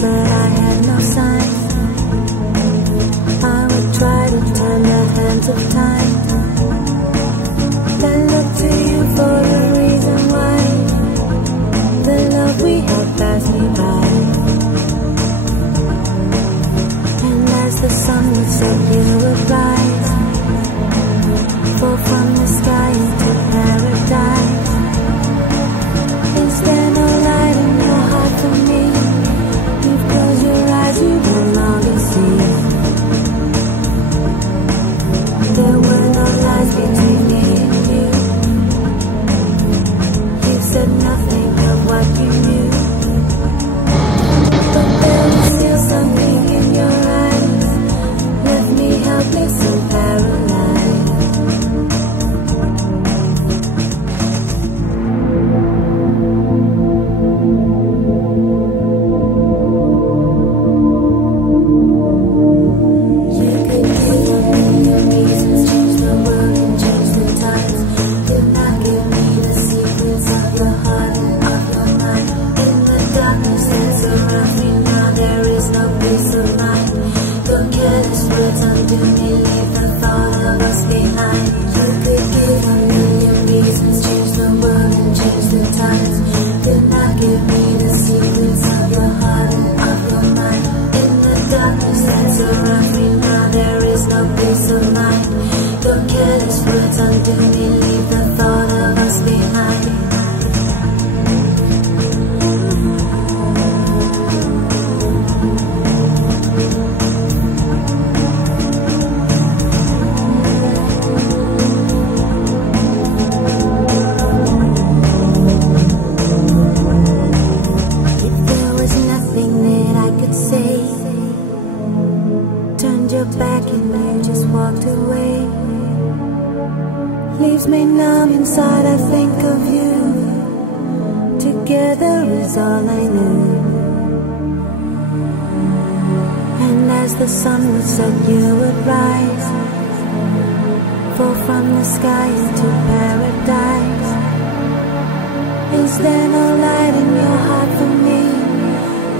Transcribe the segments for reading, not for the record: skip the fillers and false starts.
but I had no sign. I would try to turn the hands of time, then look to you for the reason why the love we had passed me by. And as the sun would set, you would rise, fall from the sky into paradise. Is there no light in your heart for me? You close your eyes, you no longer see. There were no lies between me and you. You said nothing of what you knew, but there was still something in your eyes, left me helpless and paralyzed. Leaves me numb inside, I think of you. Together is all I knew. And as the sun would set, you would rise, fall from the sky into paradise. Is there no light in your heart for me?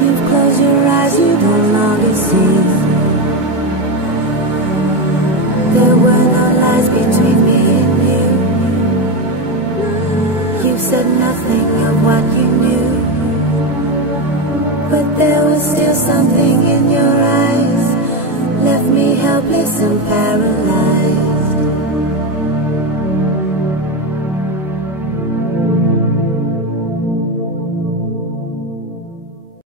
You've closed your eyes, you no longer see. There were no lies between me and you. You said nothing of what you knew, but there was still something in your eyes, left me helpless and paralyzed.